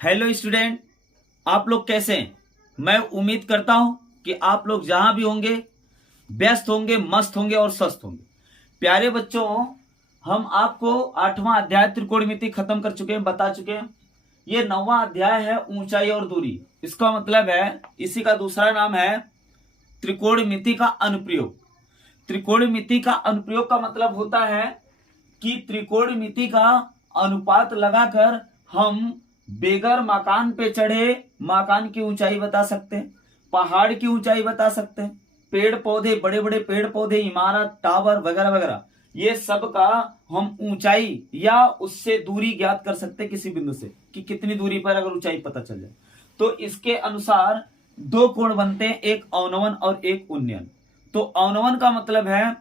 Hello student, आप लोग कैसे हैं? मैं उम्मीद करता हूं कि आप लोग जहां भी होंगे व्यस्त होंगे, मस्त होंगे और स्वस्थ होंगे। प्यारे बच्चों, हम आपको 8वां अध्याय त्रिकोणमिति खत्म कर चुके हैं, बता चुके हैं। ये 9वां अध्याय है ऊंचाई और दूरी। इसका मतलब है, इसी का दूसरा नाम है त्रिकोणमिति का अनुप्रयोग। त्रिकोणमिति का अनुप्रयोग का मतलब होता है कि त्रिकोणमिति का अनुपात लगाकर हम बेगर मकान पे चढ़े मकान की ऊंचाई बता सकते हैं, पहाड़ की ऊंचाई बता सकते हैं, पेड़ पौधे, बड़े बड़े पेड़ पौधे, इमारत, टावर वगैरह वगैरह, ये सब का हम ऊंचाई या उससे दूरी ज्ञात कर सकते हैं किसी बिंदु से, कि कितनी दूरी पर अगर ऊंचाई पता चल जाए। तो इसके अनुसार दो कोण बनते हैं, एक अवनवन और एक उन्नयन। तो अवनवन का मतलब है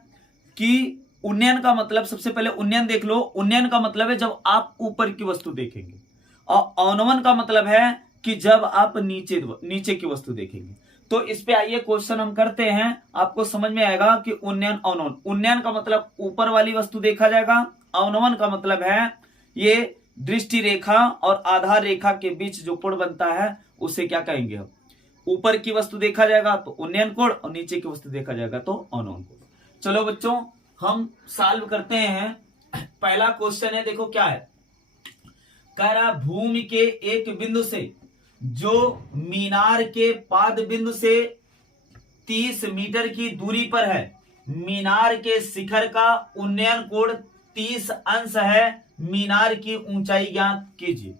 कि उन्नयन का मतलब, सबसे पहले उन्नयन देख लो। उन्नयन का मतलब है जब आप ऊपर की वस्तु देखेंगे, और अवनवन का मतलब है कि जब आप नीचे की वस्तु देखेंगे। तो इस पे आइए क्वेश्चन हम करते हैं, आपको समझ में आएगा कि उन्नयन अवनवन। उन्नयन का मतलब ऊपर वाली वस्तु देखा जाएगा, अवनवन का मतलब है ये दृष्टि रेखा और आधार रेखा के बीच जो कोण बनता है उसे क्या कहेंगे हम? ऊपर की वस्तु देखा जाएगा तो उन्नयन कोण, और नीचे की वस्तु देखा जाएगा तो अवनवन कोण। चलो बच्चों, हम सॉल्व करते हैं। पहला क्वेश्चन है, देखो क्या है। कह रहा भूमि के एक बिंदु से जो मीनार के पाद बिंदु से 30 मीटर की दूरी पर है, मीनार के शिखर का उन्नयन कोण 30 अंश है, मीनार की ऊंचाई ज्ञात कीजिए।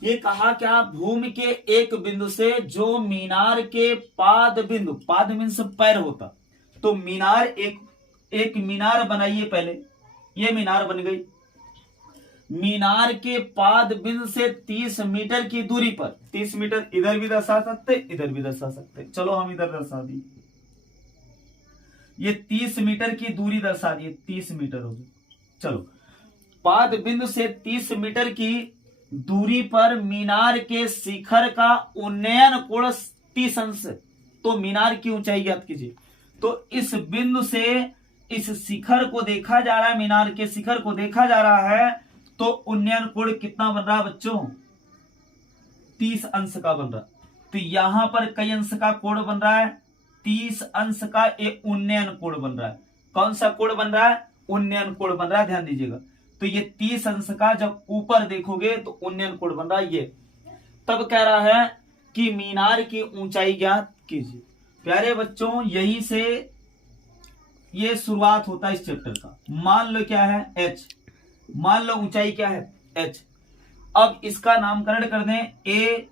ये कहा क्या, भूमि के एक बिंदु से जो मीनार के पाद बिंदु, पाद बिंदु से पैर होता, तो मीनार एक मीनार बनाइए पहले। ये मीनार बन गई। मीनार के पाद बिंदु से 30 मीटर की दूरी पर, 30 मीटर इधर भी दर्शा सकते, इधर भी दर्शा सकते। चलो हम इधर दर्शा दी, ये 30 मीटर की दूरी दर्शा दी, 30 मीटर हो गई। चलो, पाद बिंदु से 30 मीटर की दूरी पर मीनार के शिखर का उन्नयन कोण 30 अंश, तो मीनार की ऊंचाई ज्ञात कीजिए। तो इस बिंदु से इस शिखर को देखा जा रहा है, मीनार के शिखर को देखा जा रहा है, तो उन्नयन कोण कितना बन रहा है बच्चों? 30 अंश का बन रहा। तो यहां पर कई अंश का कोण बन रहा है, 30 अंश का एक उन्नयन कोण बन रहा है। कौन सा कोण बन रहा है? उन्नयन कोण बन रहा है, ध्यान दीजिएगा। तो ये 30 अंश का जब ऊपर देखोगे तो उन्नयन कोण बन रहा है ये। तब कह रहा है कि मीनार की ऊंचाई ज्ञात कीजिए। प्यारे बच्चों, यही से ये शुरुआत होता है इस चैप्टर का। मान लो क्या है? h। मान लो ऊंचाई क्या है? h। अब इसका नामकरण कर दें a,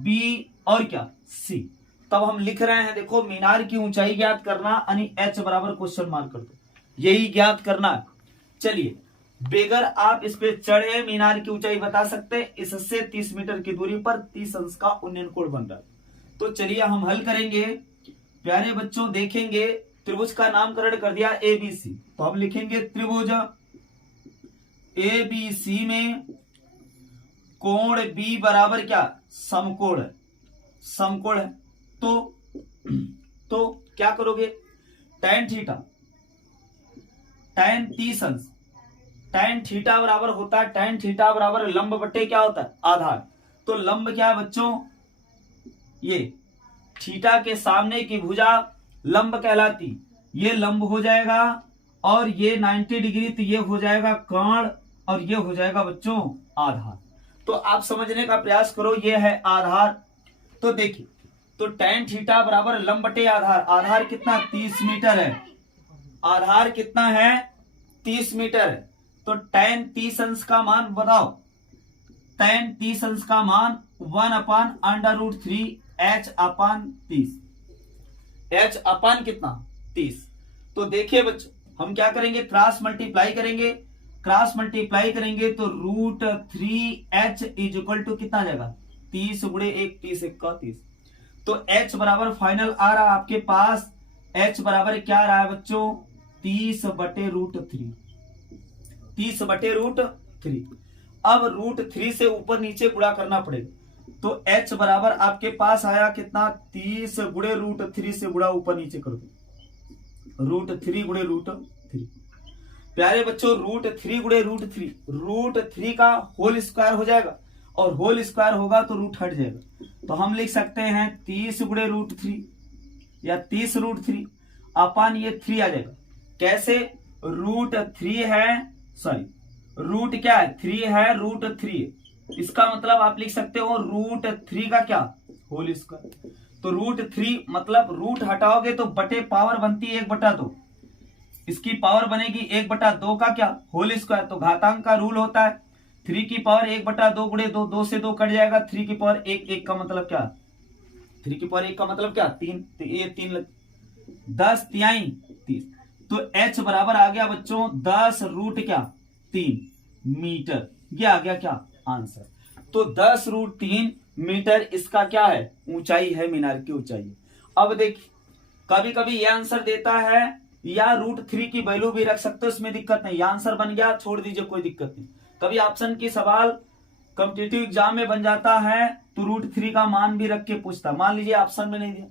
b और क्या? c। तब हम लिख रहे हैं, देखो, मीनार की ऊंचाई ज्ञात करना, यानी h बराबर क्वेश्चन मार्क कर दो, यही ज्ञात करना है। चलिए, बेगर आप इस पे चढ़े मीनार की ऊंचाई बता सकते, इससे 30 मीटर की दूरी पर 30 अंश का उन्नयन कोण बन रहा है। तो चलिए हम हल करेंगे। प्यारे बच्चों, देखेंगे त्रिभुज का नामकरण कर दिया ABC, तो हम लिखेंगे त्रिभुज ABC में कोण B बराबर क्या? समकोण है, समकोण है। तो क्या करोगे? tan थीटा, tan 30 अंश, tan थीटा बराबर होता है, tan थीटा बराबर लंब बटे क्या होता है? आधार। तो लंब क्या है बच्चों? ये थीटा के सामने की भुजा लंब कहलाती, ये लंब हो जाएगा, और ये 90 डिग्री, तो ये हो जाएगा कर्ण, और ये हो जाएगा बच्चों आधार। तो आप समझने का प्रयास करो, ये है आधार। तो देखिए, तो tan थीटा बराबर लंब बटे आधार। आधार कितना? 30 मीटर है। आधार कितना है? 30 मीटर है। तो tan 30 अंश का मान बताओ। tan 30 अंश का मान 1/√3 h/30। h अपान कितना? 30। तो देखिए बच्चों, हम क्या करेंगे? क्रॉस मल्टीप्लाई करेंगे। क्रॉस मल्टीप्लाई करेंगे तो √3h इज इक्वल टू कितना आ जाएगा? 30 गुणे 1, 30 1 का 30। तो h बराबर फाइनल आ रहा है आपके पास, h बराबर क्या आ रहा है बच्चों? 30/√3। 30/√3। अब √3 से ऊपर नीचे गुणा करना पड़ेगा, तो h बराबर आपके पास आया कितना? 30 गुणे √3 से गुणा ऊपर नीचे कर दो, √3 गुणे √3। प्यारे बच्चों, √3 गुणे √3 का होल स्क्वायर हो जाएगा, और होल स्क्वायर होगा तो रूट हट जाएगा, तो हम लिख सकते हैं 30 गुणे √3 या 30 √3 अपन ये 3 आ जाएगा। कैसे? √3 है, सॉरी रूट क्या है 3 है, √3, इसका मतलब आप लिख सकते हो √3 का क्या होल स्क्वायर। तो √3 मतलब रूट हटाओगे तो बटे पावर बनती है 1/2, इसकी पावर बनेगी 1/2 का क्या होल स्क्वायर। तो घातांक का रूल होता है 3 की पावर 1/2 गुणे 2, 2 से 2 कट जाएगा, 3 की पावर 1, 1 का मतलब क्या 3 की पावर 1 का मतलब क्या 3, तो ये 3 10 तिहाई 30, तो h बराबर आ गया बच्चों 10 रूट क्या 3 मीटर, ये आ गया क्या आंसर। तो 10 √3 मीटर इसका क्या है ऊंचाई है, मीनार की ऊंचाई। अब देखिए कभी कभी ये आंसर देता है या √3 की वैल्यू भी रख सकते हो, इसमें दिक्कत नहीं, आंसर बन गया छोड़ दीजिए कोई दिक्कत नहीं। कभी ऑप्शन की सवाल कॉम्पिटिटिव एग्जाम में बन जाता है तो √3 का मान भी रख के पूछता, मान लीजिए ऑप्शन में नहीं दिया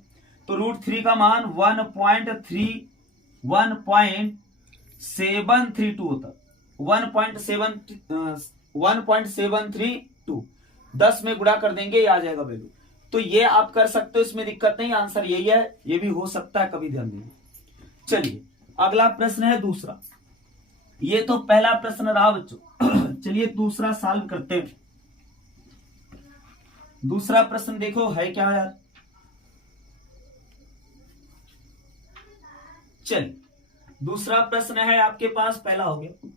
तो √3 का मान 1.732 होता, 1.732, 10 में गुणा कर देंगे ये आ जाएगा वैल्यू। तो ये आप कर सकते हो, इसमें दिक्कत नहीं, आंसर यही है, ये भी हो सकता है, कभी ध्यान देंगे। चलिए अगला प्रश्न है दूसरा, ये तो पहला प्रश्न रहा बच्चों। चलिए दूसरा सॉल्व करते हैं। दूसरा प्रश्न देखो है क्या यार, चलिए दूसरा प्रश्न है आपके पास, पहला हो गया।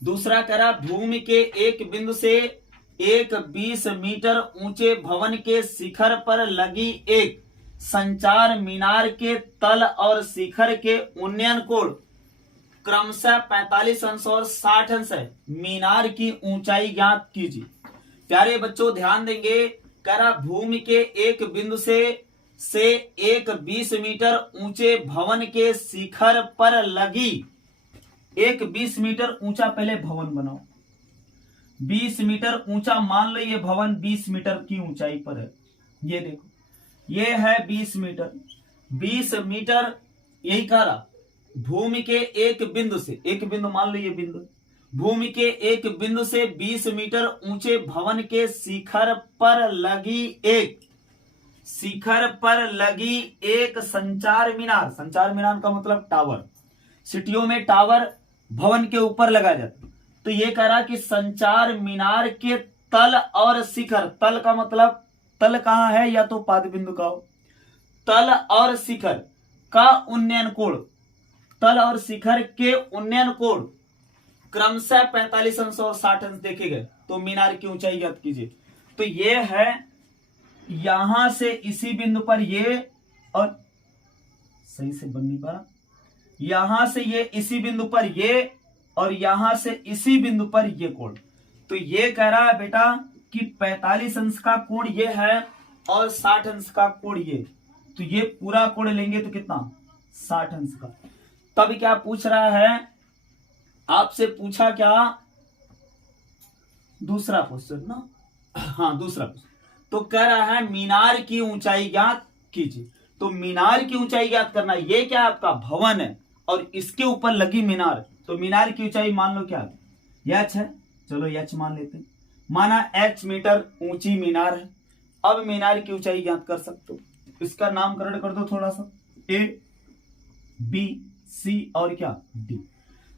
दूसरा कह रहा भूमि के एक बिंदु से एक 20 मीटर ऊंचे भवन के शिखर पर लगी एक संचार मीनार के तल और शिखर के उन्नयन कोण क्रमशः 45 अंश और 60 अंश है, मीनार की ऊंचाई ज्ञात कीजिए। प्यारे बच्चों ध्यान देंगे, कह रहा भूमि के एक बिंदु से एक 20 मीटर ऊंचे भवन के शिखर पर लगी एक 20 मीटर ऊंचा, पहले भवन बनाओ, 20 मीटर ऊंचा, मान लो ये भवन 20 मीटर की ऊंचाई पर है, ये देखो ये है 20 मीटर, 20 मीटर यही कह रहा भूमि के एक बिंदु से, एक बिंदु मान लो ये बिंदु, भूमि के एक बिंदु से 20 मीटर ऊंचे भवन के शिखर पर लगी एक संचार मीनार, संचार मीनार का मतलब टावर, सिटियों में टावर भवन के ऊपर लगाया जाता, तो ये कह रहा कि संचार मीनार के तल और शिखर, तल का मतलब तल कहां है, या तो पाद बिंदु का हो, तल और शिखर का उन्नयन कोण, तल और शिखर के उन्नयन कोण क्रमशः 45 अंश और 60 अंश देखे गए, तो मीनार की ऊंचाई ज्ञात कीजिए। तो ये है यहां से इसी बिंदु पर ये, और सही से बन नहीं पा रहा, यहां से ये इसी बिंदु पर ये, और यहां से इसी बिंदु पर ये कोण, तो ये कह रहा है बेटा कि 45 अंश का कोण ये है और 60 अंश का कोण ये, तो ये पूरा कोण लेंगे तो कितना 60 अंश का। तब क्या पूछ रहा है आपसे, पूछा क्या दूसरा क्वेश्चन ना, हाँ दूसरा क्वेश्चन, तो कह रहा है मीनार की ऊंचाई ज्ञात कीजिए। तो मीनार की ऊंचाई ज्ञात करना, ये क्या आपका भवन है और इसके ऊपर लगी मीनार, तो मीनार की ऊंचाई मान लो क्या h है, चलो h मान लेते हैं, माना h मीटर ऊंची मीनार है। अब मीनार की ऊंचाई ज्ञात कर सकते हो, इसका नामकरण कर दो थोड़ा सा, A B C और क्या D।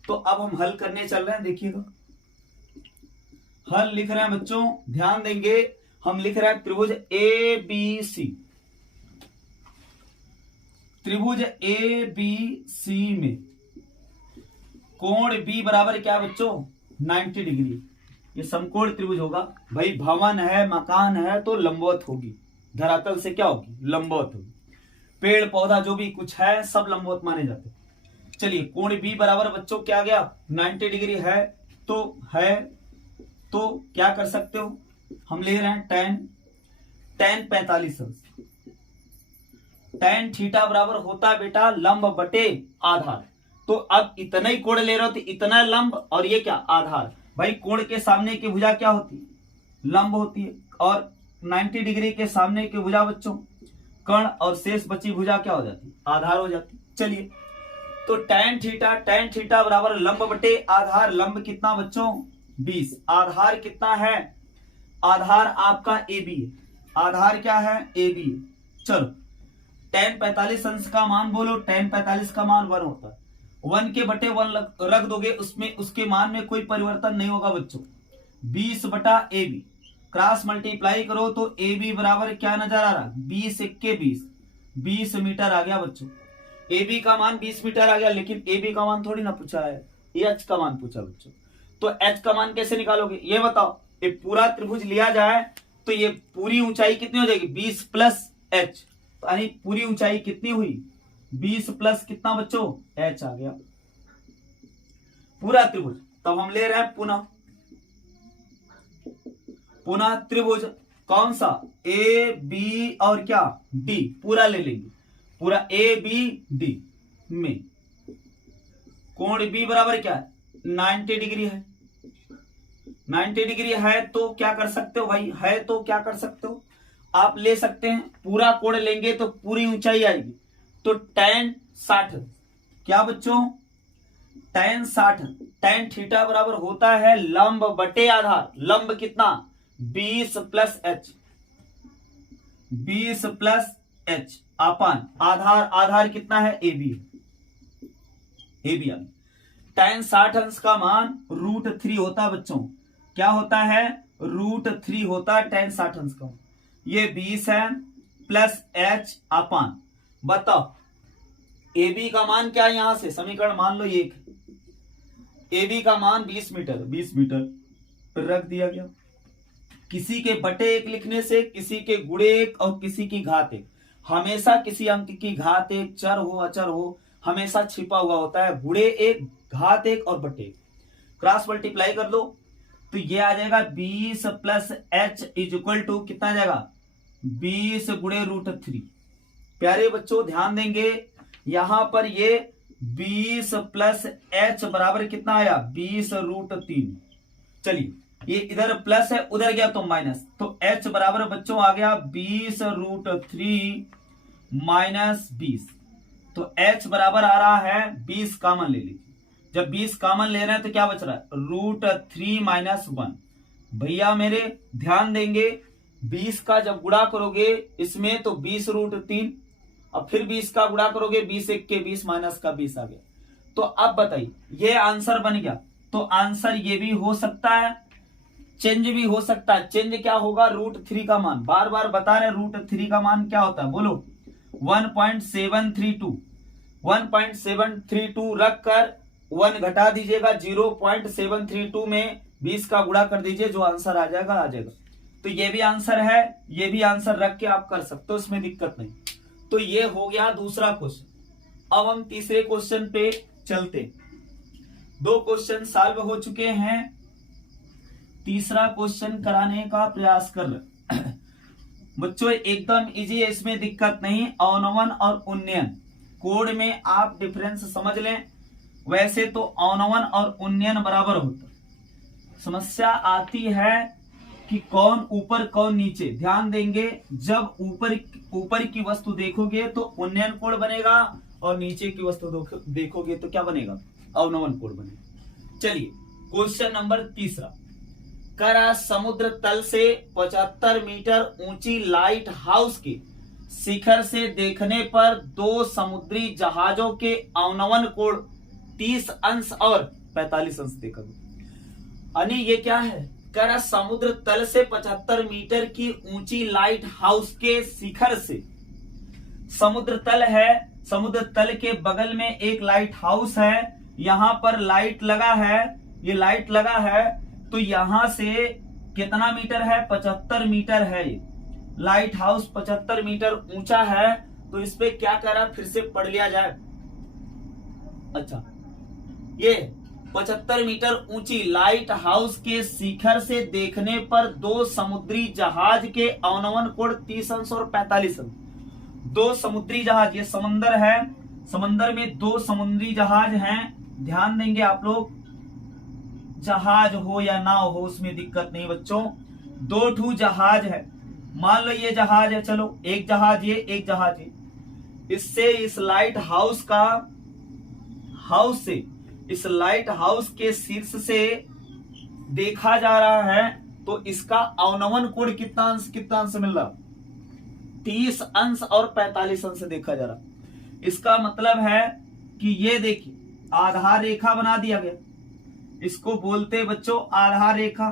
तो अब हम हल करने चल रहे हैं, देखिएगा हल लिख रहे हैं बच्चों, ध्यान देंगे, हम लिख रहे हैं त्रिभुज ABC, त्रिभुज ABC में कोण B बराबर क्या बच्चों 90 डिग्री, ये समकोण त्रिभुज होगा। भाई भवन है मकान है तो लंबवत होगी, धरातल से क्या होगी लंबवत होगी, पेड़ पौधा जो भी कुछ है सब लंबवत माने जाते हैं। चलिए कोण B बराबर बच्चों क्या गया 90 डिग्री है, तो क्या कर सकते हो, हम ले रहे हैं tan 45 अंश, tan थीटा बराबर होता है बेटा लंब बटे आधार। तो अब इतना ही कोण ले रहे हो तो इतना लंब और ये क्या आधार। भाई कोण के सामने की भुजा क्या होती है लंब होती है, और 90 डिग्री के सामने की भुजा बच्चों कर्ण, और शेष बची भुजा क्या हो जाती आधार हो जाती। चलिए तो tan थीटा बराबर लंब बटे आधार, लंब कितना बच्चों 20, आधार कितना है आधार आपका ए बी है, आधार क्या है ए बी है। चलो tan 45 अंश का मान बोलो, tan 45 का मान 1 होता है, 1 के बटे 1 रख दोगे, उसमें उसके मान में कोई परिवर्तन नहीं होगा बच्चों। 20 बटा ए बी क्रॉस मल्टीप्लाई करो तो ए बी बराबर क्या नजर आ रहा, 20 एक्के 20 मीटर आ गया बच्चों। ए बी का मान 20 मीटर आ गया, लेकिन ए बी का मान थोड़ी ना पूछा है, एच का मान पूछा बच्चों। तो एच का मान कैसे निकालोगे ये बताओ। ये पूरा त्रिभुज लिया जाए तो ये पूरी ऊंचाई कितनी हो जाएगी 20 प्लस एच, यानी पूरी ऊंचाई कितनी हुई 20 प्लस कितना बच्चों एच आ गया पूरा त्रिभुज। तब हम ले रहे हैं पुनः त्रिभुज कौन सा ए बी और क्या डी, पूरा ले लेंगे, पूरा ए बी डी में कोण बी बराबर क्या है 90 डिग्री है। 90 डिग्री है तो क्या कर सकते हो भाई, है तो क्या कर सकते हो आप ले सकते हैं, पूरा कोण लेंगे तो पूरी ऊंचाई आएगी। तो tan 60 क्या बच्चों tan 60 tan थीटा बराबर होता है लंब बटे आधार, लंब कितना 20 plus H, 20 plus H upon आधार, आधार कितना है A B, A B tan 60 अंश का मान √3 होता है बच्चों, क्या होता है √3 होता है tan 60 अंश का। ये 20 है प्लस एच अपान, बताओ ए बी का मान क्या है, यहां से समीकरण मान लो ये ए बी का मान 20 मीटर, 20 मीटर रख दिया गया। किसी के बटे 1 लिखने से किसी के गुणे 1 और किसी की घात 1, हमेशा किसी अंक की घात 1 चर हो अचर हो हमेशा छिपा हुआ होता है, गुणे 1 घात 1 और बटे 1 क्रॉस मल्टीप्लाई कर दो तो ये आ जाएगा 20 plus H is equal to कितना आ जाएगा 20 गुणे √3। प्यारे बच्चों ध्यान देंगे यहां पर ये 20 प्लस एच बराबर कितना आया 20 √3। चलिए ये इधर प्लस है उधर गया तो माइनस, तो एच बराबर बच्चों आ गया 20 √3 माइनस 20, तो एच बराबर आ रहा है 20 कॉमन ले लीजिए। जब 20 कॉमन ले रहे हैं तो क्या बच रहा है √3 माइनस 1। भैया मेरे ध्यान देंगे 20 का जब गुणा करोगे इसमें तो 20 √3, अब फिर 20 का गुणा करोगे 20 1 के 20 माइनस का 20 आ गया। तो अब बताइए ये आंसर बन गया, तो आंसर ये भी हो सकता है चेंज भी हो सकता है। चेंज क्या होगा √3 का मान, बार बार बता रहे √3 का मान क्या होता है बोलो 1.732, 1.732 रख कर 1 घटा दीजिएगा 0.732 में 20 का गुणा कर दीजिए, जो आंसर आ जाएगा आ जाएगा। तो ये भी आंसर है, ये भी आंसर रख के आप कर सकते हो, इसमें दिक्कत नहीं। तो ये हो गया दूसरा क्वेश्चन। अब हम तीसरे क्वेश्चन पे चलते, 2 क्वेश्चन सॉल्व हो चुके हैं, तीसरा क्वेश्चन कराने का प्रयास कर रहे बच्चों एकदम इजी है, इसमें दिक्कत नहीं। अवनवन और उन्नयन कोड में आप डिफरेंस समझ लें, वैसे तो अवनवन और उन्नयन बराबर होता, समस्या आती है कि कौन ऊपर कौन नीचे। ध्यान देंगे जब ऊपर की वस्तु देखोगे तो उन्नयन कोण बनेगा और नीचे की वस्तु देखोगे तो क्या बनेगा अवनवन कोण बनेगा। चलिए क्वेश्चन नंबर तीसरा, करा समुद्र तल से 75 मीटर ऊंची लाइट हाउस के शिखर से देखने पर 2 समुद्री जहाजों के अवनवन कोण 30 अंश और 45 अंश देखा। यानी ये क्या है, करा समुद्र तल से 75 मीटर की ऊंची लाइट हाउस के शिखर से, समुद्र तल है, समुद्र तल के बगल में एक लाइट हाउस है, यहां पर लाइट लगा है, ये लाइट लगा है, तो यहां से कितना मीटर है 75 मीटर है। ये लाइट हाउस 75 मीटर ऊंचा है, तो इस पे क्या करा फिर से पढ़ लिया जाए। अच्छा ये 75 मीटर ऊंची लाइट हाउस के शिखर से देखने पर 2 समुद्री जहाज के अवनवन कोण 30 अंश और 45 अंश। 2 समुद्री जहाज, ये समंदर है, समंदर में 2 समुद्री जहाज हैं। ध्यान देंगे आप लोग, जहाज हो या ना हो उसमें दिक्कत नहीं बच्चों, 2 ठू जहाज है। मान लो ये जहाज है, चलो एक जहाज ये एक जहाज ये, इससे इस लाइट हाउस का हाउस से इस लाइट हाउस के शीर्ष से देखा जा रहा है तो इसका अवनवन कोण कितना अंश मिल रहा, 30 अंश और 45 अंश देखा जा रहा। इसका मतलब है कि ये देखिए आधार रेखा बना दिया गया, इसको बोलते बच्चों आधार रेखा।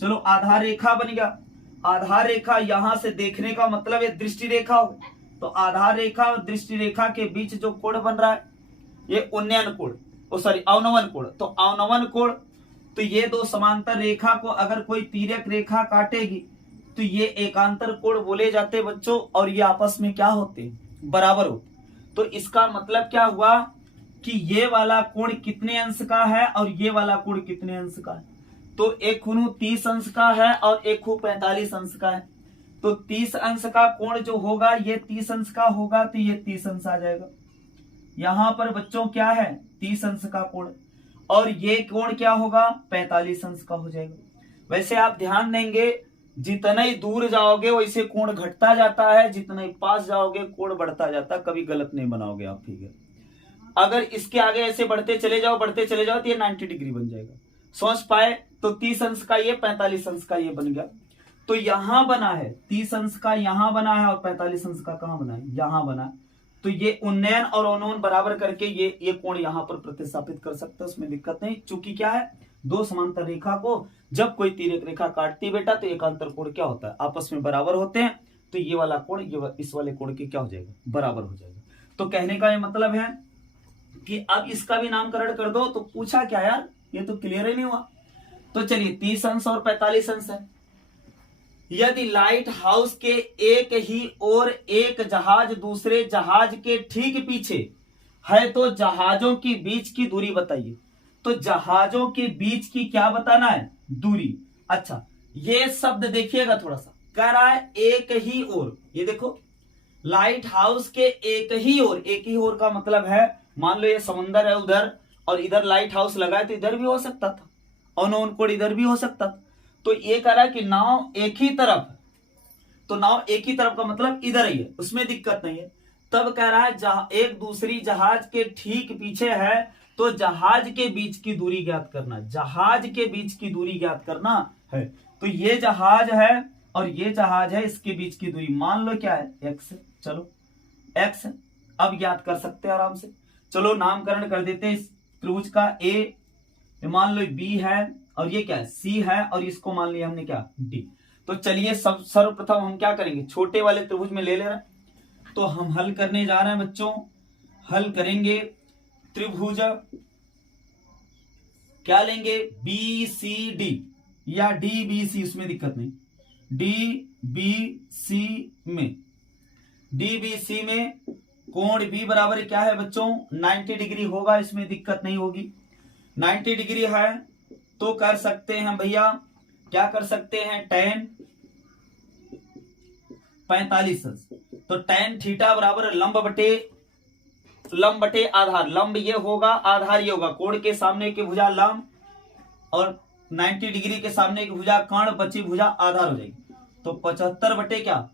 चलो आधार रेखा बन गया। आधार रेखा यहां से देखने का मतलब ये दृष्टि रेखा हो, तो आधार रेखा और दृष्टि रेखा के बीच जो कोण बन रहा है ये उन्नयन कोण, अवनवन कोण। तो अवनवन कोण, तो ये दो समांतर रेखा को अगर कोई तिर्यक रेखा काटेगी तो ये एकांतर कोण बोले जाते बच्चों, और ये आपस में क्या होते, बराबर होते। तो इसका मतलब क्या हुआ कि ये वाला कोण कितने अंश का है और ये वाला कोण कितने अंश का है। तो एक खून 30 अंश का है और एक खून 45 अंश का है। तो 30 अंश का कोण जो होगा ये 30 अंश का होगा, तो ये 30 अंश आ जाएगा। यहां पर बच्चों क्या है, 30 अंश का कोण, और ये कोण क्या होगा, 45 अंश का हो जाएगा। वैसे आप ध्यान देंगे जितना ही दूर जाओगे वैसे कोण घटता जाता है, जितना ही पास जाओगे कोण बढ़ता जाता है। कभी गलत नहीं बनाओगे आप फिगर। अगर इसके आगे ऐसे बढ़ते चले जाओ तो ये 90 डिग्री बन जाएगा। सोच पाए, तो 30 अंश का ये, 45 अंश का ये बन गया। तो यहां बना है 30 अंश का, यहां बना है, और 45 अंश का कहां बना है, यहां बना है। तो ये उन्नयन और अवनयन बराबर करके ये कोण यहां पर प्रतिस्थापित कर सकते हैं, उसमें दिक्कत नहीं। चूंकि क्या है, दो समांतर रेखा को जब कोई तिर्यक रेखा काटती बेटा तो एकांतर कोण क्या होता है, आपस में बराबर होते हैं। तो ये वाला कोण ये इस वाले कोण के क्या हो जाएगा, बराबर हो जाएगा। तो कहने का ये मतलब है कि अब इसका भी नामकरण कर दो। तो पूछा क्या यार, ये तो क्लियर ही नहीं हुआ। तो चलिए 30 अंश और 45 अंश है। यदि लाइट हाउस के एक ही ओर एक जहाज दूसरे जहाज के ठीक पीछे है तो जहाजों के बीच की दूरी बताइए। तो जहाजों के बीच की क्या बताना है, दूरी। अच्छा ये शब्द देखिएगा थोड़ा सा, कह रहा है एक ही ओर। ये देखो लाइट हाउस के एक ही ओर का मतलब है, मान लो ये समुंदर है उधर और इधर लाइट हाउस लगा है, तो इधर भी हो सकता था और नॉन कोड इधर भी हो सकता था। तो ये कह रहा है कि नाव एक ही तरफ, तो नाव एक ही तरफ का मतलब इधर ही है, उसमें दिक्कत नहीं है। तब कह रहा है एक दूसरी जहाज के ठीक पीछे है तो जहाज के बीच की दूरी ज्ञात करना, जहाज के बीच की दूरी ज्ञात करना है। तो ये जहाज है और ये जहाज है, इसके बीच की दूरी मान लो क्या है, x। चलो x अब ज्ञात कर सकते हैं आराम से। चलो नामकरण कर देते हैं इस त्रिभुज का। ए मान लो b है और ये क्या है, c है, और इसको मान लिया हमने क्या, d। तो चलिए सर्वप्रथम हम क्या करेंगे, छोटे वाले त्रिभुज में ले रहे हैं। तो हम हल करने जा रहे हैं बच्चों, हल करेंगे त्रिभुज, क्या लेंगे, BCD या DBC, उसमें दिक्कत नहीं। DBC में कोण B बराबर क्या है बच्चों, 90 डिग्री होगा, इसमें दिक्कत नहीं होगी। 90 डिग्री है तो कर सकते हैं भैया, क्या कर सकते हैं, tan 45 अंश। तो tan थीटा बराबर लंब बटे आधार। लंब ये होगा, आधार ये होगा। कोण के सामने की भुजा लंब और 90 डिग्री के सामने की भुजा कर्ण, बची भुजा आधार हो जाएगी। तो 75 बटे क्या,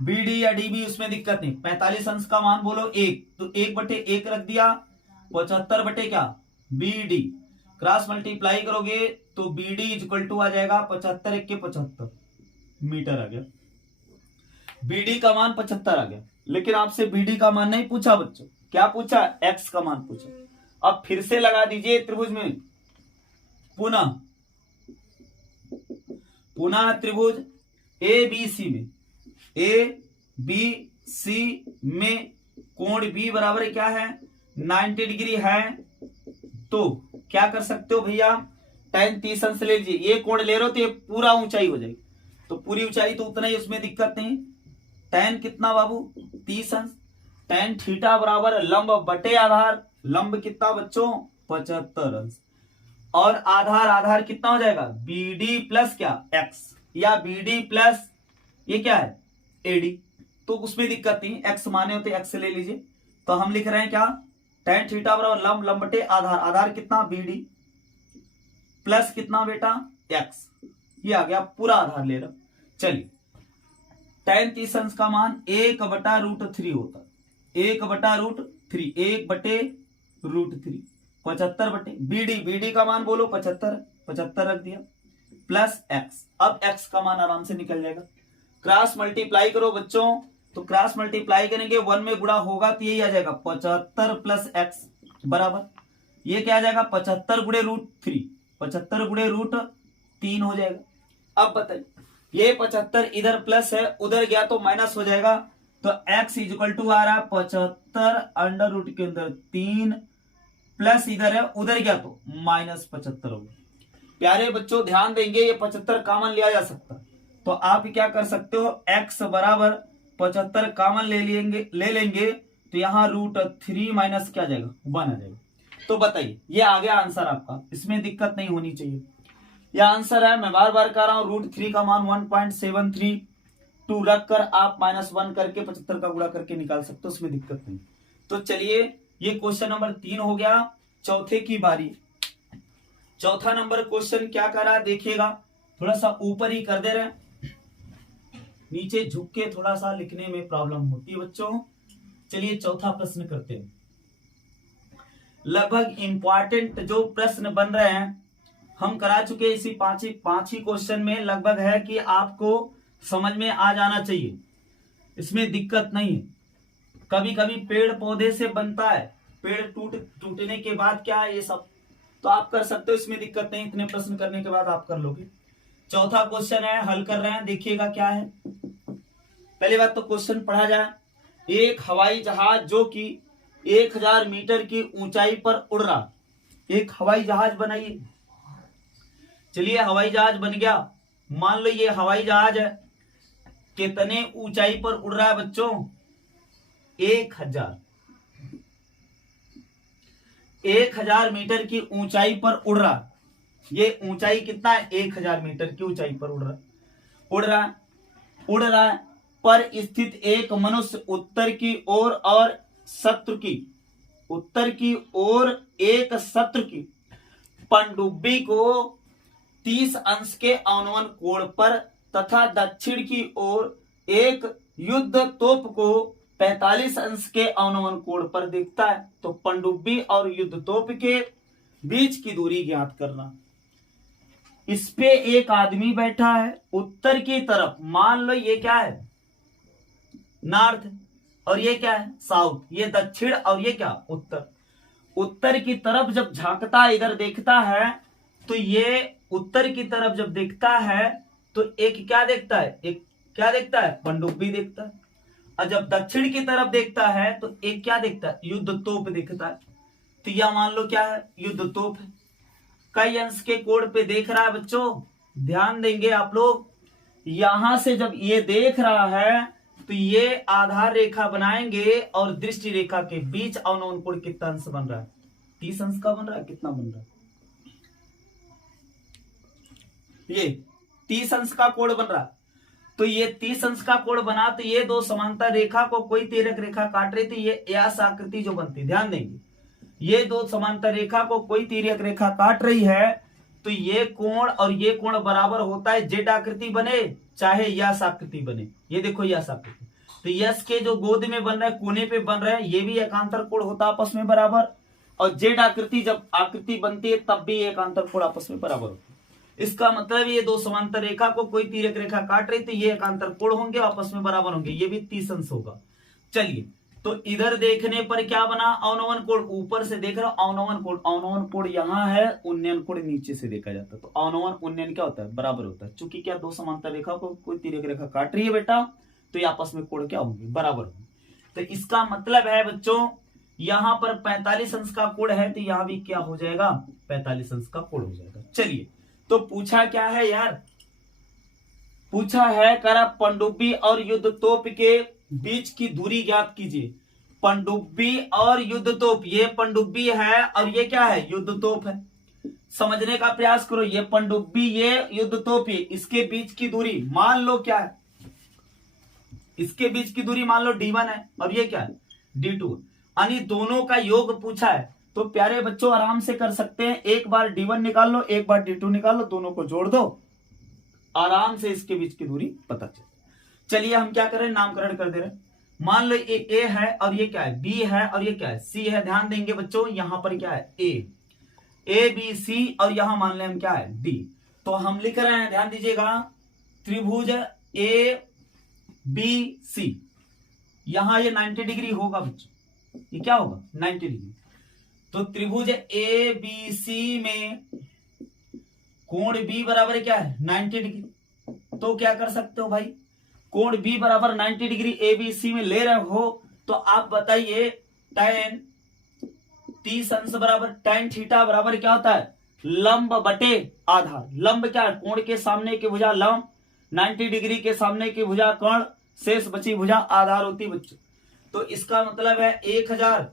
BD या DB, उसमें दिक्कत नहीं। 45 अंश का मान बोलो 1, तो 1 बटे 1 रख दिया। 75 बटे क्या, BD, क्रॉस मल्टीप्लाई करोगे तो BD इक्वल टू आ जाएगा 75 1 के 75 मीटर आ गया। BD का मान 75 आ गया। लेकिन आपसे BD का मान नहीं पूछा बच्चों, क्या पूछा, x का मान पूछा। अब फिर से लगा दीजिए त्रिभुज में, पुनः त्रिभुज ABC में कोण B बराबर क्या है, 90 डिग्री है। तो क्या कर सकते हो भैया, tan 30 अंश ले लीजिए। ये कोण ले रहे हो तो ये पूरा ऊंचाई हो जाएगी, तो पूरी ऊंचाई तो उतना ही, उसमें दिक्कत नहीं। tan कितना बाबू, 30 अंश। tan थीटा बराबर लंब बटे आधार, लंब कितना बच्चों, 75 अंश। और आधार कितना हो जाएगा, BD प्लस क्या, x, या BD प्लस ये क्या है, AD। तो उसमें दिक्कत नहीं, x माने होते x ले लीजिए। तो हम लिख रहे हैं क्या, tan थीटा बराबर लंब बटे आधार कितना, BD प्लस कितना बेटा, x। ये आ गया, पूरा आधार ले रहा। चलिए tan 30 अंश का मान 1/√3 होता है, 1/√3, 1/√3, 75 बटे BD का मान बोलो 75 रख दिया। Plus x. अब एक्स का मान आराम से निकल जाएगा। क्रॉस मल्टीप्लाई करो बच्चों, तो क्रॉस मल्टीप्लाई करेंगे 1 में गुणा होगा तो यही आ जाएगा 75 प्लस एक्स बराबर ये क्या आ जाएगा 75 गुणे √3, 75 गुणे √3 हो जाएगा। अब बताइए ये 75 इधर प्लस है, उधर गया तो माइनस हो जाएगा, तो x इक्वल टू आ रहा है 75 अंडर रूट के अंदर 3 प्लस इधर है, उधर गया तो -75 हो गया। प्यारे बच्चों ध्यान देंगे ये 75 कॉमन लिया जा सकता, तो आप क्या कर सकते हो x बराबर 75 कॉमन ले लेंगे तो यहाँ √3 माइनस क्या जाएगा 1 आ जाएगा। तो बताइए ये आ गया आंसर आपका, इसमें दिक्कत नहीं होनी चाहिए। यह आंसर है, मैं बार बार कह रहा हूं √3 का मान 1.732 रख कर आप -1 करके 75 का गुणा करके निकाल सकते हो, उसमें दिक्कत नहीं। तो चलिए ये क्वेश्चन नंबर 3 हो गया। चौथे की बारी। चौथा नंबर क्वेश्चन क्या कर रहा है देखिएगा, थोड़ा सा ऊपर ही कर दे रहे हैं, नीचे झुक के थोड़ा सा लिखने में प्रॉब्लम होती है बच्चों। चलिए चौथा प्रश्न करते हैं। लगभग इंपॉर्टेंट जो प्रश्न बन रहे हैं हम करा चुके इसी पांच ही क्वेश्चन में, लगभग है कि आपको समझ में आ जाना चाहिए, इसमें दिक्कत नहीं है। कभी कभी पेड़ पौधे से बनता है, पेड़ टूटने के बाद क्या है ये सब, तो आप कर सकते हो, इसमें दिक्कत नहीं, इतने प्रश्न करने के बाद आप कर लोगे। चौथा क्वेश्चन है, हल कर रहे हैं, देखिएगा क्या है। पहली बात तो क्वेश्चन पढ़ा जाए। एक हवाई जहाज जो कि 1000 मीटर की ऊंचाई पर उड़ रहा, एक हवाई जहाज बनाइए। चलिए हवाई जहाज बन गया, मान लो ये हवाई जहाज है, कितने ऊंचाई पर उड़ रहा है बच्चों 1000 मीटर की ऊंचाई पर उड़ रहा। ये ऊंचाई कितना है 1000 मीटर की ऊंचाई पर उड़ रहा है पर स्थित एक मनुष्य उत्तर की ओर और शत्रु एक शत्रु की पनडुब्बी को 30 अंश के अवनमन कोण पर तथा दक्षिण की ओर एक युद्ध तोप को 45 अंश के अवनमन कोण पर देखता है, तो पनडुब्बी और युद्ध तोप के बीच की दूरी ज्ञात करना। इस पे एक आदमी बैठा है उत्तर की तरफ, मान लो ये क्या है नॉर्थ और ये क्या है साउथ, ये दक्षिण और ये क्या उत्तर की तरफ जब झांकता है, इधर देखता है, तो ये उत्तर की तरफ जब देखता है तो एक क्या देखता है पनडुब्बी देखता है, और जब दक्षिण की तरफ देखता है तो एक क्या देखता है युद्ध तोप देखता है। तो यह मान लो क्या है युद्ध तोप है, कई अंश के कोण पे देख रहा है बच्चों। ध्यान देंगे आप लोग, यहां से जब ये देख रहा है तो ये आधार रेखा बनाएंगे और दृष्टि रेखा के बीच अवनमन कोण कितना अंश बन रहा है 30 अंश का बन रहा है, कितना बन रहा है ये 30 अंश का कोण बन रहा। तो ये 30 अंश का कोण बना, तो ये दो समांतर रेखा को कोई तिर्यक रेखा काट रही थी, ये एस आकृति जो बनती, ध्यान देंगे ये दो समांतर रेखा को कोई तिर्यक रेखा काट रही है, तो ये कोण और ये कोण बराबर होता है, जेड आकृति बने चाहे यस आकृति बने। ये देखो यस आकृति, तो यस के जो गोद में बन रहा है कोने पे बन रहा है, ये भी एकांतर कोण होता है आपस में बराबर, और जेड आकृति जब आकृति बनती है तब भी एकांतर कोण आपस में बराबर होता है। इसका मतलब ये दो समांतर रेखा को कोई तिर्यक रेखा काट रही, तो ये एकांतर कोण होंगे, आपस में बराबर होंगे, ये भी 30 अंश होगा। चलिए तो इधर देखने पर क्या बना अवनमन कोण, ऊपर से देख रहा अवनमन कोण यहाँ है, उन्नयन कोण नीचे से देखा जाता है, तो अवनमन उन्नयन क्या होता है बराबर होता है। चूंकि क्या दो समांतर रेखा को कोई तिर्यक रेखा काट रही है बेटा, तो ये आपस में कोण क्या होंगे बराबर होंगे। तो इसका मतलब है बच्चों यहाँ पर 45 अंश का कोण है, तो यहाँ भी क्या हो जाएगा 45 अंश का कोण हो जाएगा। चलिए तो पूछा क्या है यार, पूछा है करा पनडुब्बी और युद्ध तोप के बीच की दूरी ज्ञात कीजिए। पनडुब्बी और युद्ध तोप, ये पनडुब्बी है और ये क्या है युद्ध तोप है, समझने का प्रयास करो। ये पनडुब्बी ये युद्ध तोप, ये इसके बीच की दूरी मान लो क्या है, इसके बीच की दूरी मान लो d1 है और ये क्या है d2, यानी दोनों का योग पूछा है। तो प्यारे बच्चों आराम से कर सकते हैं, एक बार d1 निकाल लो, एक बार d2 निकाल लो, दोनों को जोड़ दो, आराम से इसके बीच की दूरी पता चले। चलिए हम क्या करें नामकरण कर दे रहे हैं, मान लो ये a है और ये क्या है b है और ये क्या है c है। ध्यान देंगे बच्चों यहाँ पर क्या है a b c और यहां मान लें हम क्या है d। तो हम लिख रहे हैं, ध्यान दीजिएगा, त्रिभुज ए बी सी, यहां ये 90 डिग्री होगा बच्चों, ये क्या होगा 90 डिग्री। तो त्रिभुज ए बी सी में कोण बी बराबर क्या है 90 डिग्री। तो क्या कर सकते हो भाई, कोण बी बराबर 90 डिग्री ए बी सी में ले रहे हो, तो आप बताइए tan 30 अंश बराबर tan थीटा बराबर क्या होता है, लंब बटे आधार। लंब क्या है, कोण के सामने की भुजा लंब, 90 डिग्री के सामने की भुजा कर्ण, शेष बची भुजा आधार होती बच्चों। तो इसका मतलब है 1000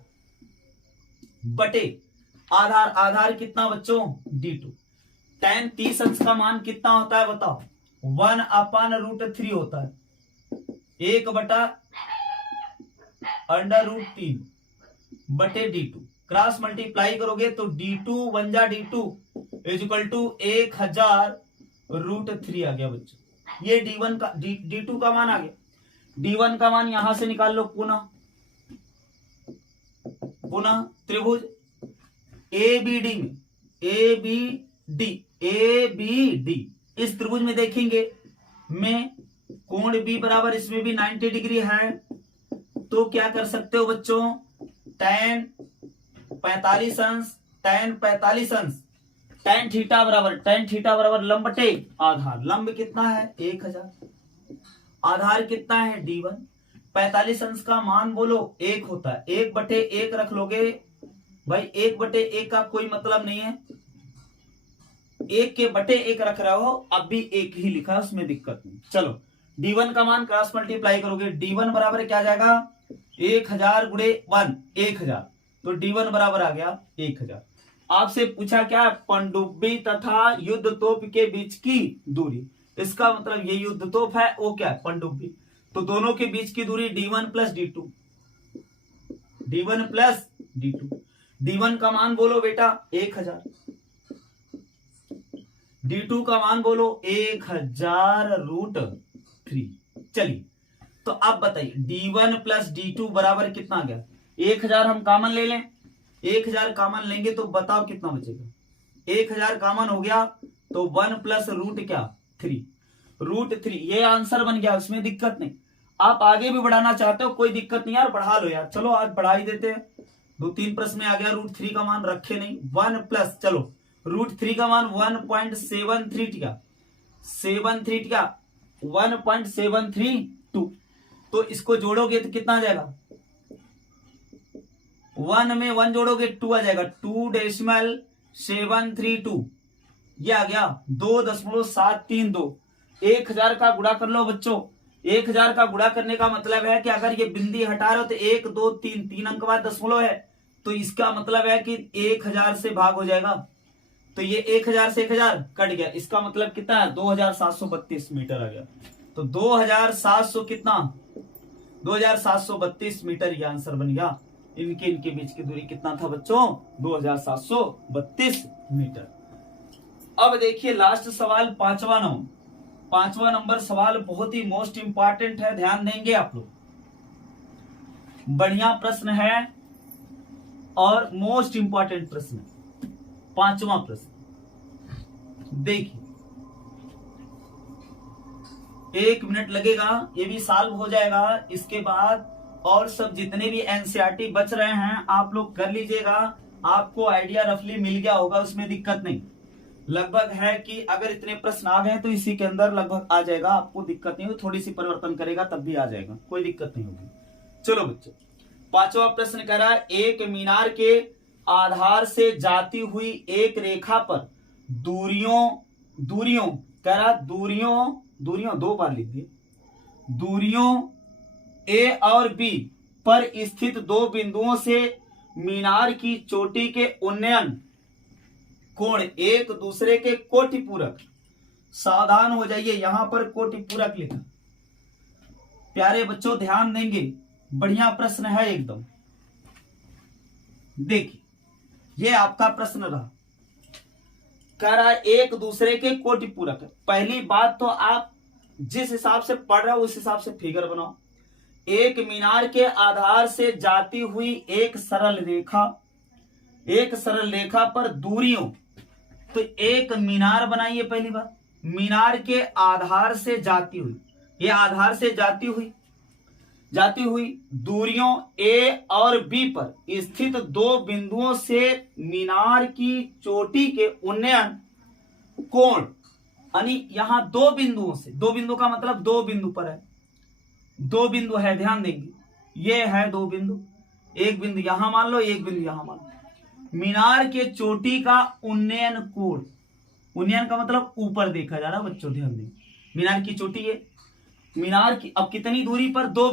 बटे आधार, आधार कितना बच्चों d2। tan 30 अंश का मान कितना होता है बताओ, 1/√3 होता है, 1/√3 बटे d2। क्रॉस मल्टीप्लाई करोगे तो d2 1 जा d2 = 1000√3 आ गया बच्चों। ये d1 का d2 का मान आ गया। d1 का मान यहां से निकाल लो, पुनः त्रिभुज ABD में ABD इस त्रिभुज में देखेंगे में कोण B बराबर इसमें भी 90 डिग्री है। तो क्या कर सकते हो बच्चों, tan 45 अंश tan थीटा बराबर लंब बटे आधार। लंब कितना है 1000, आधार कितना है d1। 45 अंश का मान बोलो 1 होता है, 1/1 रख लोगे भाई, 1/1 का कोई मतलब नहीं है, 1 के बटे 1 रख रहे हो, अब भी 1 ही लिखा है, उसमें दिक्कत नहीं। चलो d1 का मान क्रॉस मल्टीप्लाई करोगे, d1 बराबर क्या जाएगा 1000 गुणे 1 1000, तो d1 बराबर आ गया 1000। आपसे पूछा क्या, पनडुब्बी तथा युद्ध तोप के बीच की दूरी। इसका मतलब ये युद्ध तोप है, वो क्या है पनडुब्बी, तो दोनों के बीच की दूरी d1 प्लस d2। d1 का मान बोलो बेटा 1000, d2 का मान बोलो 1000√3। चलिए तो अब बताइए d1 प्लस d2 बराबर कितना गया, 1000 हम कॉमन ले लें, 1000 कॉमन लेंगे तो बताओ कितना बचेगा, 1000 कॉमन हो गया तो 1 प्लस √3 ये आंसर बन गया, उसमें दिक्कत नहीं। आप आगे भी बढ़ाना चाहते हो कोई दिक्कत नहीं यार, बढ़ा लो यार, चलो आज बढ़ा ही देते हैं। 2-3 प्रश्न में आ गया, √3 का मान रखे नहीं, 1 प्लस, चलो √3 का मान 1.73 का 1.732, तो इसको जोड़ोगे तो कितना आ जाएगा, 1 में 1 जोड़ोगे 2 आ जाएगा, 2.732, ये आ गया 2.732। 1000 का गुणा कर लो बच्चों, 1000 का गुणा करने का मतलब है कि अगर ये बिंदी हटा रहे हो तो 1 2 3 अंक बाद दशमलव है, तो इसका मतलब है कि 1000 से भाग हो जाएगा, तो ये 1000 से 1000 कट गया, इसका मतलब कितना है 2732 मीटर आ गया। तो 2700 कितना 2732 मीटर ये आंसर बन गया। इनके बीच की दूरी कितना था बच्चों 2732 मीटर। अब देखिए लास्ट सवाल, पांचवा नंबर सवाल बहुत ही मोस्ट इंपॉर्टेंट है, ध्यान देंगे आप लोग, बढ़िया प्रश्न है और मोस्ट इंपॉर्टेंट प्रश्न है। 5वां प्रश्न देखिए, 1 मिनट लगेगा, ये भी सॉल्व हो जाएगा। इसके बाद और सब जितने भी एनसीईआरटी बच रहे हैं आप लोग कर लीजिएगा, आपको आइडिया रफली मिल गया होगा, उसमें दिक्कत नहीं। लगभग है कि अगर इतने प्रश्न आ गए तो इसी के अंदर लगभग आ जाएगा, आपको दिक्कत नहीं हो, थोड़ी सी परिवर्तन करेगा तब भी आ जाएगा, कोई दिक्कत नहीं होगी। चलो बच्चों 5वां प्रश्न कह रहा है, एक मीनार के आधार से जाती हुई एक रेखा पर दूरियों कह रहा दूरियों 2 बार लिख दिए, दूरियों ए और बी पर स्थित 2 बिंदुओं से मीनार की चोटी के उन्नयन कोण एक दूसरे के कोटिपूरक। सावधान हो जाइए, यहां पर कोटिपूरक लिखा। प्यारे बच्चों ध्यान देंगे, बढ़िया प्रश्न है एकदम। देखिए ये आपका प्रश्न रहा, कह रहा है एक दूसरे के कोटिपूरक। पहली बात तो आप जिस हिसाब से पढ़ रहे हो उस हिसाब से फिगर बनाओ। एक मीनार के आधार से जाती हुई एक सरल रेखा पर दूरियों तो एक मीनार बनाइए। पहली बात, मीनार के आधार से जाती हुई, ये आधार से जाती हुई दूरियों ए और बी पर स्थित दो बिंदुओं से मीनार की चोटी के उन्नयन कोण, यानी यहां दो बिंदुओं से, दो बिंदु का मतलब दो बिंदु पर है, दो बिंदु है, ध्यान देंगे, ये है दो बिंदु, एक बिंदु यहां मान लो, एक बिंदु यहां मान लो। मीनार के चोटी का उन्नयन कोण, उन्नयन का मतलब ऊपर देखा जा रहा है बच्चों, ध्यान देंगे। मीनार की चोटी है, मीनार की अब कितनी दूरी पर, दो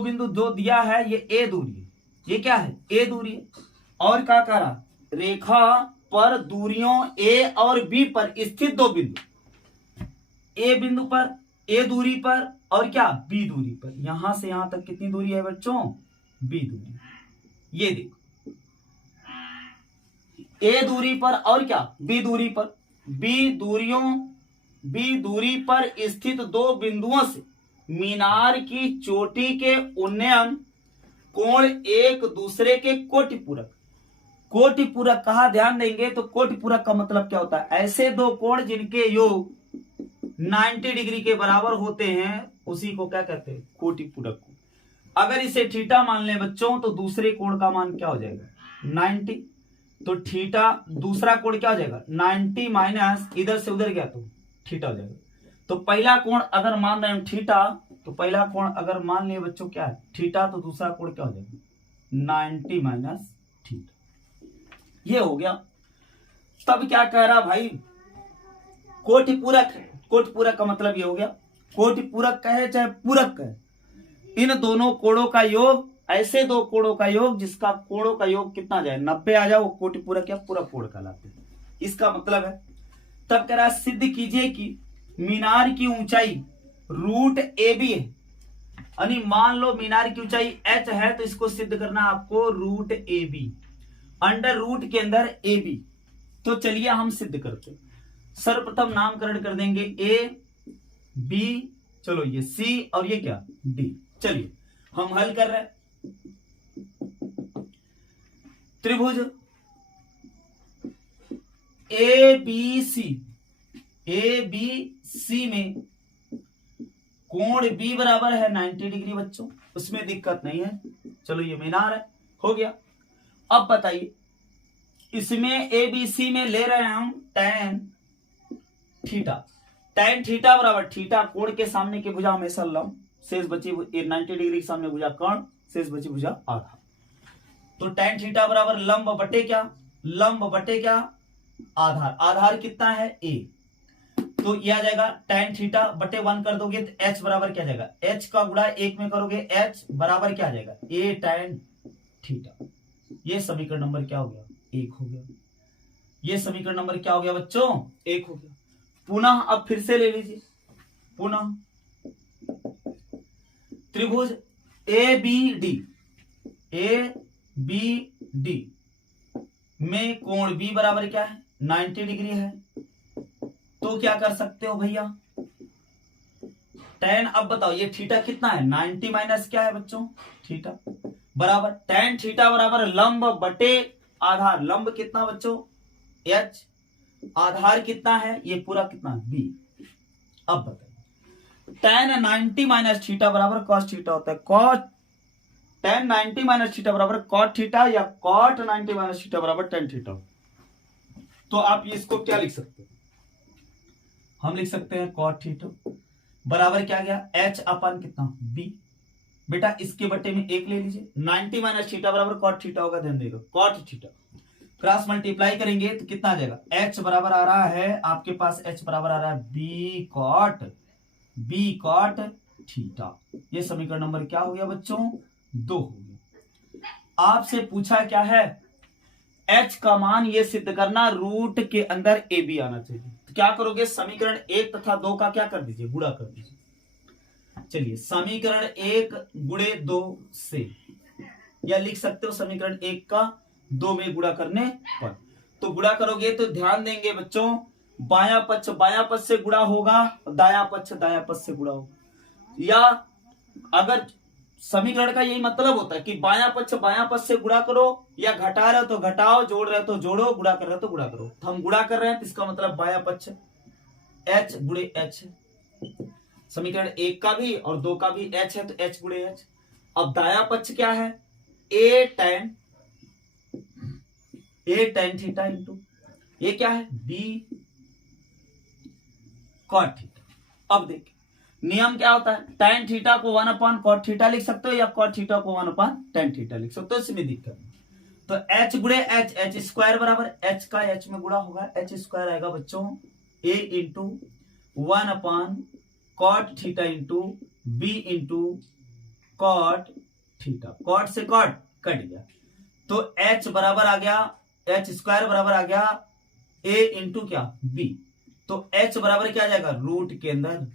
बिंदु जो दिया है ये ए दूरी है, ये क्या है ए दूरी है। और क्या कह रहा, रेखा पर दूरियों ए और बी पर स्थित दो बिंदु, ए बिंदु पर, ए दूरी पर और क्या बी दूरी पर, यहां से यहां तक कितनी दूरी है बच्चों, बी दूरी। ये देखो ए दूरी पर और क्या बी दूरी पर, बी दूरी पर स्थित दो बिंदुओं से मीनार की चोटी के उन्नयन कोण एक दूसरे के कोटिपूरक, कोटिपूरक कहा, ध्यान देंगे। तो कोटिपूरक का मतलब क्या होता है, ऐसे दो कोण जिनके योग 90 डिग्री के बराबर होते हैं, उसी को क्या कहते हैं, कोटिपूरक को। अगर इसे थीटा मान लें बच्चों, तो दूसरे कोण का मान क्या हो जाएगा 90, तो थीटा दूसरा कोण क्या हो जाएगा 90 माइनस इधर से उधर गया तो थीटा हो जाएगा। तो पहला कोण अगर मान रहे हैं थीटा, तो पहला कोण अगर मान लिए बच्चों क्या है थीटा, तो दूसरा कोण क्या हो जाएगा 90 माइनस थीटा, ये हो गया। तब क्या कह रहा भाई, कोटिपूरक है, कोटिपूरक का मतलब ये हो गया, कोटिपूरक कहे चाहे पूरक कहे, इन दोनों कोणों का योग, ऐसे दो कोणों का योग जिसका कोणों का योग कितना जाए 90 आ जाए, वो कोटिपूरक या पूरक कोण कहलाते हैं, इसका मतलब है। तब कह रहा सिद्ध कीजिए कि मीनार की ऊंचाई रूट ए बी है, यानी मान लो मीनार की ऊंचाई h है, तो इसको सिद्ध करना आपको root A B, under root के अंदर ए बी। तो चलिए हम सिद्ध करते, सर्वप्रथम नामकरण कर देंगे ए बी, चलो ये सी और ये क्या डी। चलिए हम हल कर रहे हैं। त्रिभुज ए बी सी में कोण बी बराबर है 90 डिग्री बच्चों, उसमें दिक्कत नहीं है। चलो ये मीनार है, हो गया। अब बताइए इसमें ए बी सी में ले रहे हैं हम tan थीटा बराबर थीटा, कोण के सामने की भुजा हमेशा लंब, शेष बची 90 डिग्री के सामने भुजा कर्ण, शेष बची भुजा आधा। तो tan थीटा बराबर लंब बटे क्या आधार, आधार कितना है a, तो यह आ जाएगा tan थीटा बटे 1 कर दोगे तो h बराबर क्या जाएगा, h का गुणा 1 में करोगे h बराबर क्या आ जाएगा a tan थीटा। ये समीकरण नंबर क्या हो गया 1 हो गया। ये समीकरण नंबर क्या हो गया बच्चों 1 हो गया। पुनः अब फिर से ले लीजिए, पुनः त्रिभुज ए बी डी में कोण बी बराबर क्या है 90 डिग्री है। तो क्या कर सकते हो भैया tan, अब बताओ ये थीटा कितना है 90 माइनस क्या है बच्चों थीटा, बराबर tan थीटा बराबर लंब बटे आधार, लंब कितना बच्चों h, आधार कितना है ये पूरा कितना b। अब बताइए tan 90 माइनस थीटा बराबर cos थीटा होता है, cos tan 90 माइनस थीटा बराबर cot थीटा या cot 90 माइनस थीटा बराबर tan थीटा। तो आप इसको क्या लिख सकते हैं, हम लिख सकते हैं cot थीटा बराबर क्या गया h अपन कितना b। बेटा इसके बटे में 1 ले लीजिए, 90 माइनस थीटा बराबर cot थीटा होगा, ध्यान देगा cot थीटा, क्रॉस मल्टीप्लाई करेंगे तो कितना आ जाएगा h बराबर आ रहा है आपके पास, h बराबर आ रहा है b cot थीटा। ये समीकरण नंबर क्या हो गया बच्चों 2 हो गया। आपसे पूछा क्या है h का मान ये सिद्ध करना रूट के अंदर ए बी आना चाहिए। तो क्या करोगे समीकरण 1 तथा 2 का क्या कर दीजिए गुणा कर दीजिए। चलिए समीकरण 1 गुणे 2 से, या लिख सकते हो समीकरण 1 का 2 में गुणा करने पर। तो गुणा करोगे तो ध्यान देंगे बच्चों बायां पक्ष से गुणा होगा, दायां पक्ष से गुणा होगा, या अगर समीकरण का यही मतलब होता है कि बायां पक्ष से गुणा करो, या घटा रहे हो तो घटाओ, जोड़ रहे हो तो जोड़ो, गुणा कर रहे हो तो गुणा करो। तो हम गुणा कर रहे हैं तो इसका मतलब बायां पक्ष h गुणे h, समीकरण 1 का भी और 2 का भी h है तो h गुणे h। अब दायां पक्ष क्या है, a tan थीटा इंटू ये क्या है b cot थीटा। अब देखिए नियम क्या होता है, tan थीटा को 1 cot थीटा लिख सकते हो, या cot थीटा को 1 tan थीटा लिख सकते हो, इसमें दिक्कत नहीं। तो h गुणे h स्क्वायर बराबर h का h में गुणा होगा, h स्क्वायर आएगा बच्चों a into 1 cot theta into b into cot theta. cot से cot कट गया तो h बराबर आ गया, h स्क्वायर बराबर आ गया a इंटू क्या b, तो h बराबर क्या आ जाएगा रूट के अंदर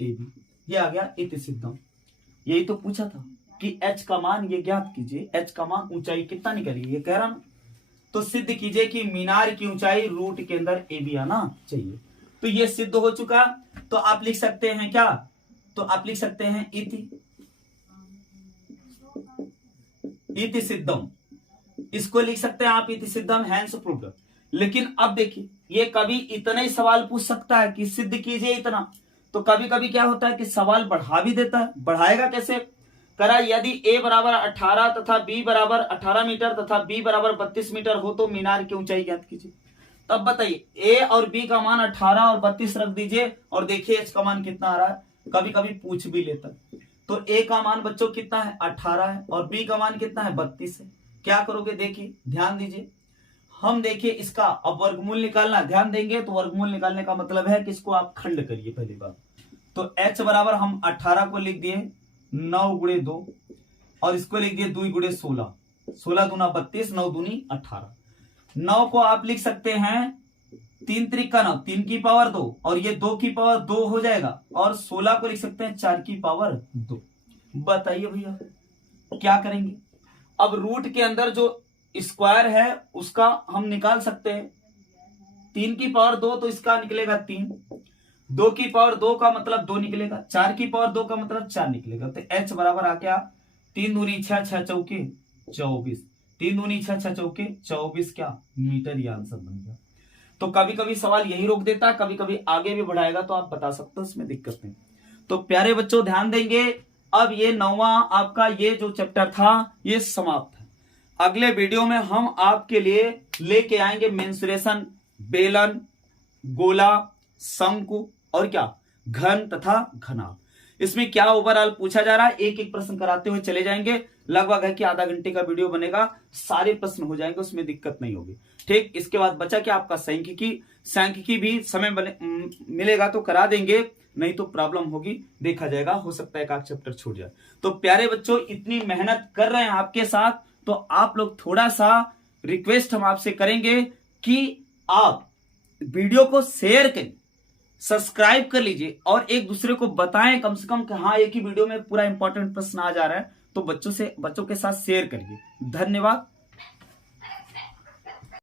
ab। ये आ गया इति सिद्धम। यही तो पूछा था कि h का मान ये ज्ञात कीजिए, h का मान ऊंचाई कितना निकली, ये कह रहा ना। तो सिद्ध कीजिए कि मीनार की ऊंचाई रूट के अंदर ab आना चाहिए। तो ये सिद्ध हो चुका। तो आप लिख सकते हैं क्या, तो आप लिख सकते हैं इति सिद्धम, इसको लिख सकते हैं आप इति सिद्धम हैंस प्रूव्ड। लेकिन अब देखिए ये कभी इतना ही सवाल पूछ सकता है कि सिद्ध कीजिए इतना, तो कभी कभी क्या होता है कि सवाल बढ़ा भी देता है। बढ़ाएगा कैसे, करा यदि a बराबर 18 तथा b बराबर 18 मीटर तथा b बराबर 32 मीटर हो तो मीनार की ऊंचाई ज्ञात कीजिए। तब बताइए a और b का मान 18 और 32 रख दीजिए और देखिए h का मान कितना आ रहा है। कभी कभी पूछ भी लेता है। तो a का मान बच्चों कितना है 18 है और b का मान कितना है 32 है। क्या करोगे देखिए ध्यान दीजिए, हम देखिए इसका अब वर्गमूल निकालना, ध्यान देंगे तो वर्गमूल निकालने का मतलब है कि इसको आप खंड करिए पहली बार। तो h बराबर हम 18 को लिख दिए 9 गुणे 2 और इसको लिख दिए 2 गुणे 16, 16 दूना 32, 9 दूनी 18। 9 को आप लिख सकते हैं 3 त्रिका 9, 3 की पावर 2 और ये 2 की पावर 2 हो जाएगा, और 16 को लिख सकते हैं 4 की पावर 2। बताइए भैया क्या करेंगे। अब रूट के अंदर जो स्क्वायर है उसका हम निकाल सकते हैं, 3 की पावर 2 तो इसका निकलेगा 3, 2 की पावर 2 का मतलब 2 निकलेगा, 4 की पावर 2 का मतलब 4 निकलेगा। तो h बराबर आ गया 3 दूनी 6, 6 चौके 24, 3 दूनी 6, 6 चौके 24 क्या मीटर, ये आंसर बन गया। तो कभी कभी सवाल यही रोक देता है, कभी कभी आगे भी बढ़ाएगा तो आप बता सकते हो, इसमें दिक्कत नहीं। तो प्यारे बच्चों ध्यान देंगे, अब ये 9वां आपका ये जो चैप्टर था ये समाप्त है। अगले वीडियो में हम आपके लिए लेके आएंगे मेंसुरेशन, बेलन, गोला, शंकु और क्या घन तथा घनाभ। इसमें क्या ओवरऑल पूछा जा रहा है, एक एक प्रश्न कराते हुए चले जाएंगे। लगभग है कि आधा घंटे का वीडियो बनेगा, सारे प्रश्न हो जाएंगे, उसमें दिक्कत नहीं होगी। ठीक, इसके बाद बचा क्या आपका सांख्यिकी भी समय मिलेगा तो करा देंगे, नहीं तो प्रॉब्लम होगी, देखा जाएगा, हो सकता है एक आध चैप्टर छूट जाए। तो प्यारे बच्चों इतनी मेहनत कर रहे हैं आपके साथ, तो आप लोग थोड़ा सा रिक्वेस्ट हम आपसे करेंगे कि आप वीडियो को शेयर करें, सब्सक्राइब कर लीजिए और एक दूसरे को बताएं कम से कम कि हाँ एक ही वीडियो में पूरा इंपॉर्टेंट प्रश्न आ जा रहा है, तो बच्चों के साथ शेयर करिए। धन्यवाद।